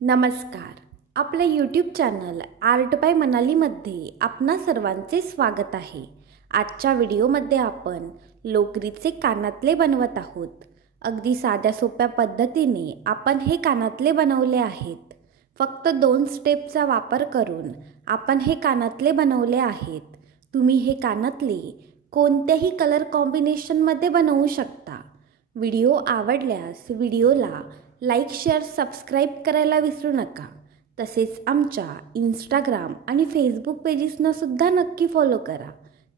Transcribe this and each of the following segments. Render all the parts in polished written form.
नमस्कार. आपल्या YouTube channel art bye मनालीमध्ये आपणा सर्वांचे स्वागत आहे. आजच्या व्हिडिओमध्ये आपण लोकरीचे कानातले बनवत आहोत. अगदी साध्या सोप्या पद्धतीने आपण हे कानातले बनवले आहेत. फक्त 2 स्टेपचा वापर करून आपण हे कानातले बनवले आहेत. तुम्ही हे कानातले कोणत्याही कलर कॉम्बिनेशनमध्ये बनवू शकता. व्हिडिओ आवडल्यास व्हिडिओला लाईक, शेअर, सबस्क्राईब करायला विसरू नका. तसेच आमच्या इंस्टाग्राम आणि फेसबुक पेजेसना सुद्धा नक्की फॉलो करा.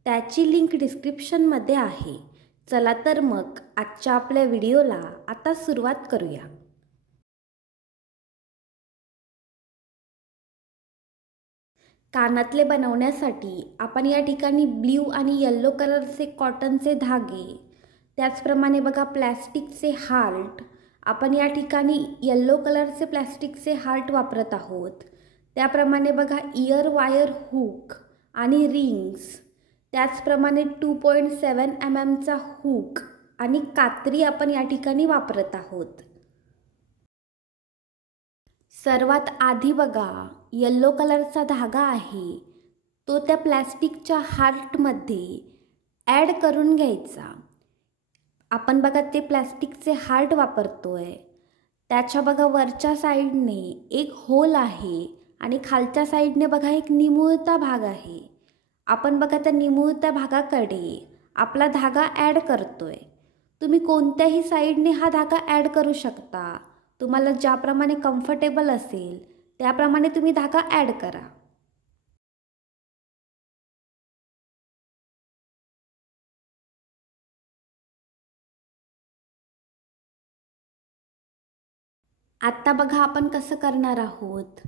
त्याची लिंक डिस्क्रिप्शनमध्ये आहे. चला तर मग आजच्या आपल्या व्हिडिओला आता सुरुवात करूया. कानातले बनवण्यासाठी आपण या ठिकाणी ब्ल्यू आणि येलो कलरचे कॉटनचे धागे, त्याचप्रमाणे बघा प्लॅस्टिकचे हार्ट, आपण या ठिकाणी येलो कलरचे प्लॅस्टिकचे हार्ट वापरत आहोत. त्याप्रमाणे बघा इयर वायर हुक आणि रिंग्स, त्याचप्रमाणे 2.7 mm हुक आणि कात्री आपण या ठिकाणी वापरत आहोत. सर्वात आधी बघा येलो कलरचा धागा आहे तो त्या प्लॅस्टिकच्या हार्टमध्ये ॲड करून घ्यायचा. आपण बघा ते प्लॅस्टिकचे हार्ट वापरतोय, त्याच्या बघा वरच्या साईडने एक होल आहे आणि खालच्या साईडने बघा एक निमुळता भाग आहे. आपण बघा त्या निमुळत्या भागाकडे आपला धागा ॲड करतोय. तुम्ही कोणत्याही साईडने हा धागा ॲड करू शकता. तुम्हाला ज्याप्रमाणे कम्फर्टेबल असेल त्याप्रमाणे तुम्ही धागा ॲड करा. आता बघा आपण कसं करणार आहोत.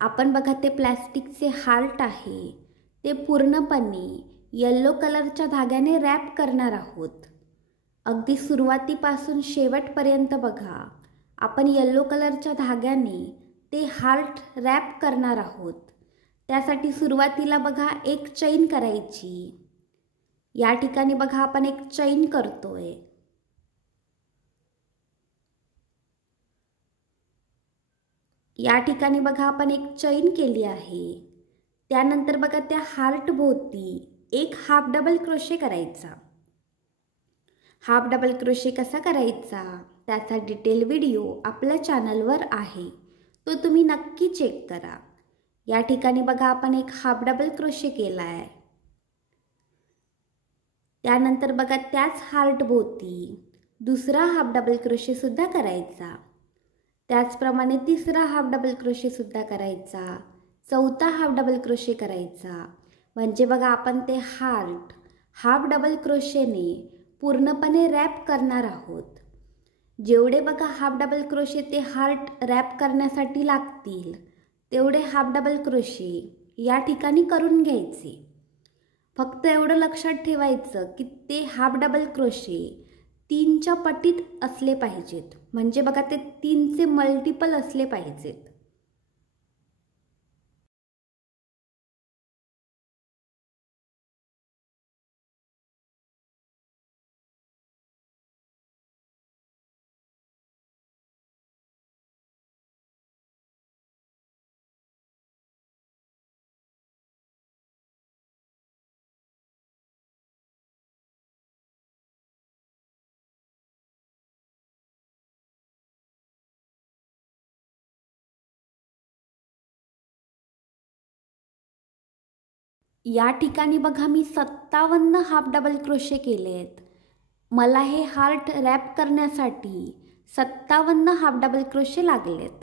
आपण बघा ते प्लॅस्टिकचे हार्ट आहे ते पूर्णपणे येलो कलरच्या धाग्याने रॅप करणार आहोत. अगदी सुरुवातीपासून शेवटपर्यंत बघा आपण येलो कलरच्या धाग्याने ते हार्ट रॅप करणार आहोत. त्यासाठी सुरुवातीला बघा एक चैन करायची. या ठिकाणी बघा आपण एक चैन करतोय. या ठिकाणी बघा आपण एक चैन केली आहे. त्यानंतर बघा त्या हार्ट भोवती एक हाफ डबल क्रोशे करायचा. हाफ डबल क्रोशे कसा करायचा त्याचा डिटेल व्हिडिओ आपल्या चॅनलवर आहे, तो तुम्ही नक्की चेक करा. या ठिकाणी बघा आपण एक हाफ डबल क्रोशे केला आहे. त्यानंतर बघा त्याच हार्ट भोवती दुसरा हाफ डबल क्रोशे सुद्धा करायचा. त्याचप्रमाणे तिसरा हाफ डबल क्रोशे सुद्धा करायचा. चौथा हाफ डबल क्रोशे करायचा. म्हणजे बघा आपण ते हार्ट हाफ डबल क्रोशेने पूर्णपणे रॅप करणार आहोत. जेवढे बघा हाफ डबल क्रोशे ते हार्ट रॅप करण्यासाठी लागतील तेवढे हाफ डबल क्रोशे या ठिकाणी करून घ्यायचे. फक्त एवढं लक्षात ठेवायचं की ते हाफ डबल क्रोशे 3च्या पटीत असले पाहिजेत. म्हणजे बघा ते 3चे मल्टिपल असले पाहिजेत. या ठिकाणी बघा मी 57 हाफ डबल क्रोशे केले आहेत. मला हे हार्ट रॅप करण्यासाठी 57 हाफ डबल क्रोशे लागलेत.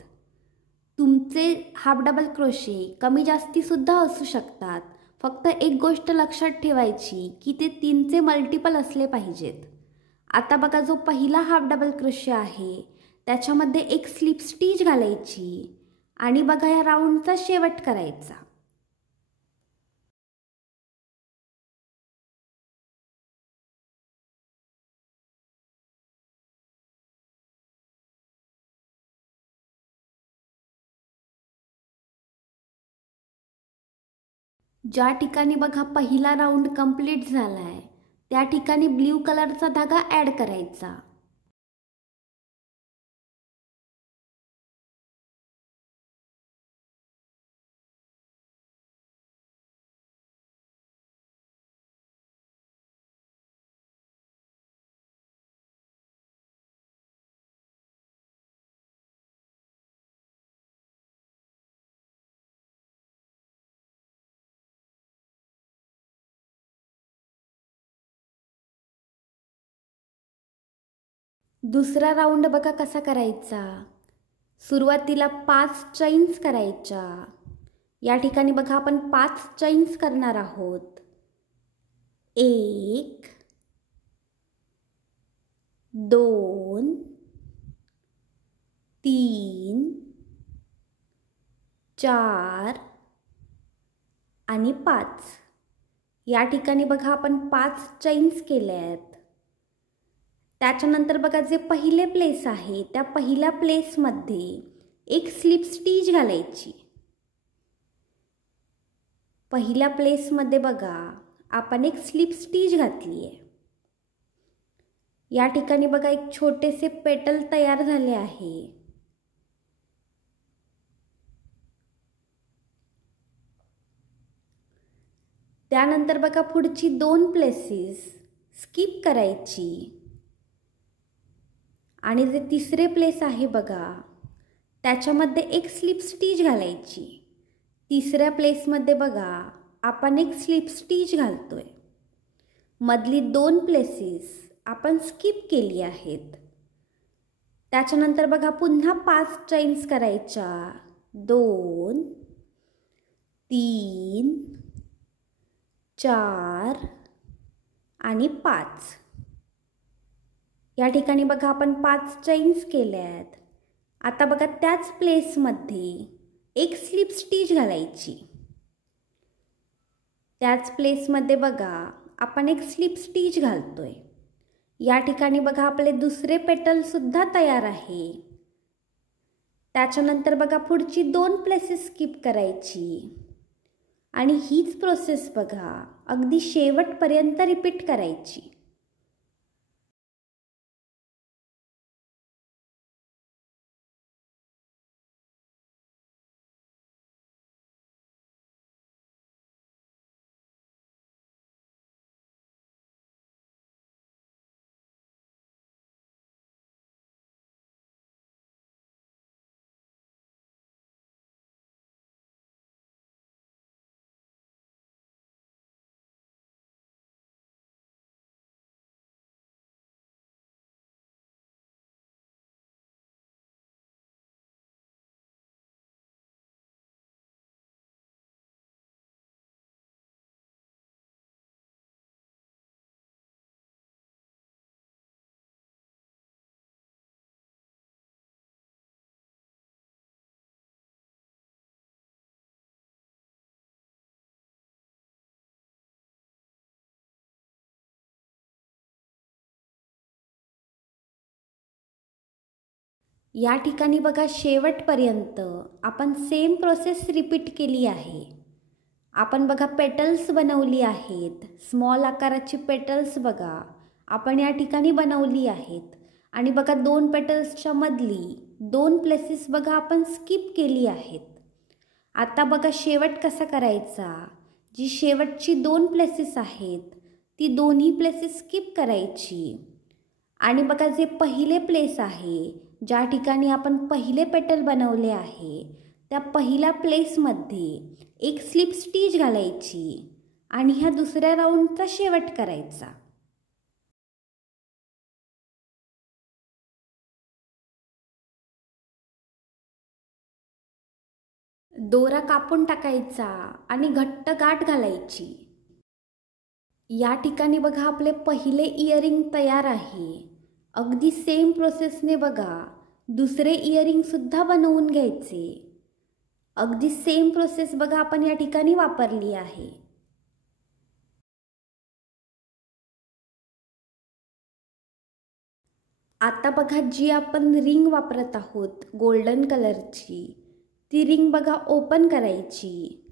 तुमचे हाफ डबल क्रोशे कमी जास्तीसुद्धा असू शकतात. फक्त एक गोष्ट लक्षात ठेवायची की ते 3चे मल्टिपल असले पाहिजेत. आता बघा जो पहिला हाफ डबल क्रोशे आहे त्याच्यामध्ये एक स्लिप स्टिच घालायची आणि बघा या राऊंडचा शेवट करायचा. ज्या ठिकाणी बघा पहिला राऊंड कंप्लीट झाला आहे त्या ठिकाणी ब्ल्यू कलरचा धागा ॲड करायचा. दुसरा राऊंड बघा कसा करायचा. सुरुवातीला 5 चैन्स करायच्या. या ठिकाणी बघा आपण 5 चैन्स करणार आहोत. 1 2 3 4 आणि 5. या ठिकाणी बघा आपण 5 चैन्स केल्या आहेत. त्याच्यानंतर बघा जे पहिले प्लेस आहे त्या पहिल्या प्लेसमध्ये एक स्लिप स्टिच घालायची. पहिल्या प्लेसमध्ये बघा आपण एक स्लिप स्टिच घातली आहे. या ठिकाणी बघा एक छोटेसे पेटल तयार झाले आहे. त्यानंतर बघा पुढची 2 प्लेसेस स्किप करायची आणि जे तिसरे प्लेस आहे बघा त्याच्यामध्ये एक स्लिप स्टिच घालायची. तिसऱ्या प्लेसमध्ये बघा आपण एक स्लिप स्टिच घालतोय. मधली 2 प्लेसेस आपण स्किप केली आहेत. त्याच्यानंतर बघा पुन्हा 5 चैन्स करायच्या. 2 3 4 आणि 5. या ठिकाणी बघा आपण 5 चैन्स केल्या आहेत. आता बघा त्याच प्लेसमध्ये एक स्लिप स्टिच घालायची. त्याच प्लेसमध्ये बघा आपण एक स्लिप स्टिच घालतोय. या ठिकाणी बघा आपले दुसरे पेटल सुद्धा तयार आहे. त्याच्यानंतर बघा पुढची 2 प्लेसेस स्किप करायची आणि हीच प्रोसेस बघा अगदी शेवटपर्यंत रिपीट करायची. या ठिकाणी बघा शेवटपर्यंत आपण सेम प्रोसेस रिपीट केली आहे. आपण बघा पेटल्स बनवली आहेत. स्मॉल आकाराची पेटल्स बघा आपण या ठिकाणी बनवली आहेत. आणि बघा 2 पेटल्सच्या मधली 2 प्लेसेस बघा आपण स्किप केली आहेत. आता बघा शेवट कसा करायचा. जी शेवटची 2 प्लेसेस आहेत ती दोन्ही प्लेसेस स्किप करायची. आणि बघा जे पहिले प्लेस आहे ज्या ठिकाणी आपण पहिले पेटल बनवले आहे त्या पहिल्या प्लेसमध्ये एक स्लिप स्टिच घालायची आणि ह्या दुसऱ्या राऊंडचा शेवट करायचा. दोरा कापून टाकायचा आणि घट्ट गाठ घालायची. या ठिकाणी बघा आपले पहिले इयरिंग तयार आहे. अगदी सेम प्रोसेसने बघा दुसरे इयरिंग सुद्धा बनवून घ्यायचे. अगदी सेम प्रोसेस बघा आपण या ठिकाणी वापरली आहे. आता बघा जी आपण रिंग वापरत आहोत गोल्डन कलरची ती रिंग बघा ओपन करायची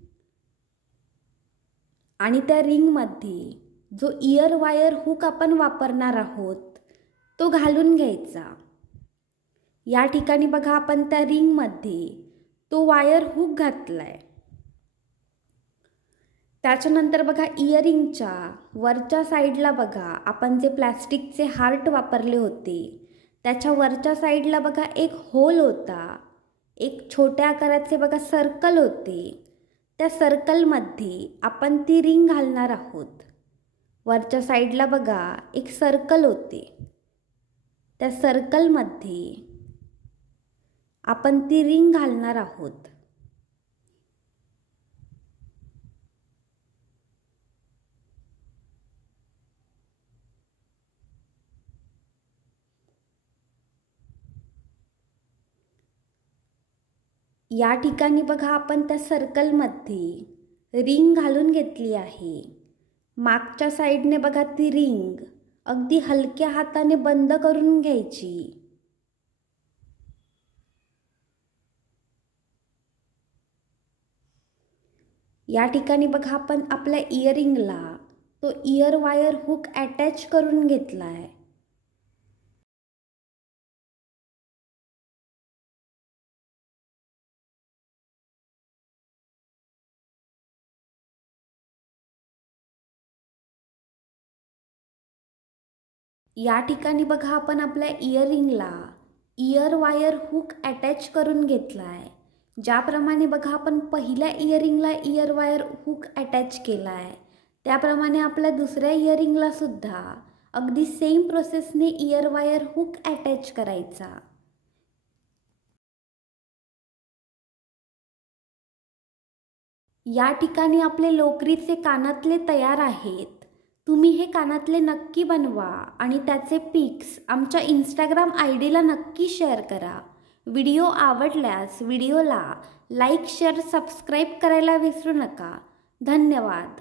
आणि त्या रिंगमध्ये जो इयर वायर हुक आपण वापरणार आहोत तो घालून घ्यायचा. या ठिकाणी बघा आपण त्या रिंगमध्ये तो वायर हुक घातलाय. त्याच्यानंतर बघा इयरिंगच्या वरच्या साईडला बघा आपण जे प्लास्टिकचे हार्ट वापरले होते त्याच्या वरच्या साईडला बघा एक होल होता. एक छोट्या आकाराचे बघा सर्कल होते. त्या सर्कलमध्ये आपण ती रिंग घालणार आहोत. वरच्या साईडला बघा एक सर्कल होते. त्या सर्कलमध्ये आपण ती रिंग घालणार आहोत. या ठिकाणी बघा आपण त्या सर्कलमध्ये रिंग घालून घेतली आहे. मागच्या साईडने बघा ती रिंग अगदी हलक्या हाताने बंद करून घ्यायची. या ठिकाणी बघा आपण आपल्या इयरिंगला तो इयर वायर हुक अटॅच करून घेतलाय. या ठिकाणी बघा आपण आपल्या इयरिंगला इयर वायर हुक अटॅच करून घेतलाय. ज्याप्रमाणे बघा आपण पहिल्या इयरिंगला इयर वायर हुक अटॅच केला आहे, त्याप्रमाणे आपल्या दुसऱ्या इयरिंगला सुद्धा अगदी सेम प्रोसेसने इयर वायर हुक अटॅच करायचा. या ठिकाणी आपले लोकरीचे कानातले तयार आहेत. तुम्ही हे कानातले नक्की बनवा आणि त्याचे पिक्स आमच्या इंस्टाग्राम ID ला नक्की शेअर करा. व्हिडिओ आवडल्यास व्हिडिओला लाईक, शेअर, सबस्क्राईब करायला विसरू नका. धन्यवाद.